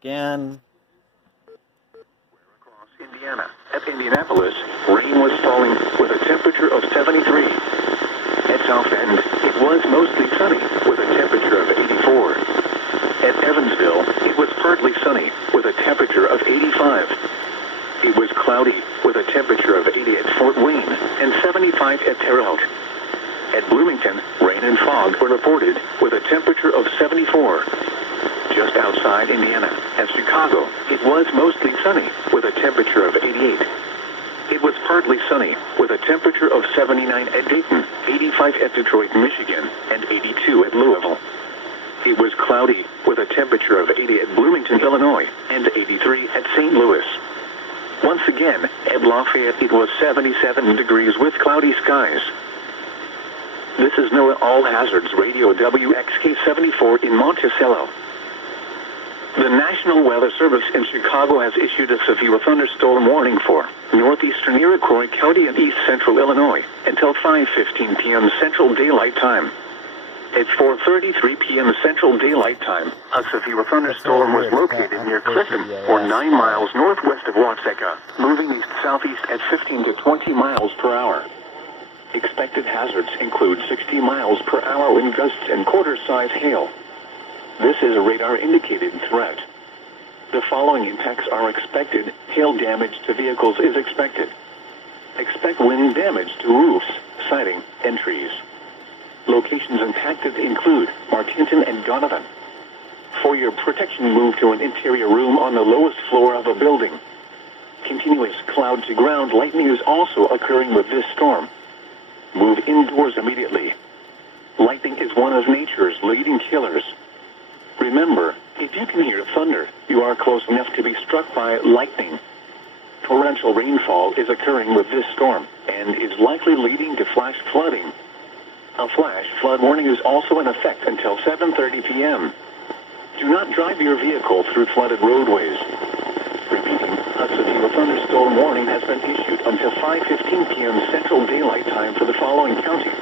again. Across Indiana. At Indianapolis, rain was falling with a temperature of 73. At South Bend, it was mostly sunny with a temperature of 84. At Evansville, it was partly sunny with a temperature of 85. It was cloudy with a temperature of 80 at Fort Wayne and 75 at Terre Haute. At Bloomington, rain and fog were reported with a temperature of 74. Just outside Indiana, at Chicago, it was mostly sunny with a temperature of 88. It was partly sunny with a temperature of 79 at Dayton, 85 at Detroit, Michigan, and 82 at Louisville. It was cloudy with a temperature of 80 at Bloomington, Illinois, and 83 at St. Louis. Once again, at Lafayette, it was 77 degrees with cloudy skies. This is NOAA All Hazards Radio WXK-74 in Monticello. The National Weather Service in Chicago has issued a severe thunderstorm warning for northeastern Iroquois County and east central Illinois until 5:15 p.m. Central Daylight Time. At 4:33 p.m. Central Daylight Time, a severe thunderstorm was located near Clifton, or 9 miles northwest of Watseka, moving east-southeast at 15 to 20 miles per hour. Expected hazards include 60 miles per hour wind gusts and quarter-size hail. This is a radar-indicated threat. The following impacts are expected. Hail damage to vehicles is expected. Expect wind damage to roofs, siding, and trees. Locations impacted include Martinton and Donovan. For your protection, move to an interior room on the lowest floor of a building. Continuous cloud-to-ground lightning is also occurring with this storm. Move indoors immediately. Lightning is one of nature's leading killers. Remember, if you can hear thunder, you are close enough to be struck by lightning. Torrential rainfall is occurring with this storm and is likely leading to flash flooding. A flash flood warning is also in effect until 7:30 p.m. Do not drive your vehicle through flooded roadways. Repeating, a severe thunderstorm warning has been issued until 5:15 p.m. Central Daylight Time for the following counties: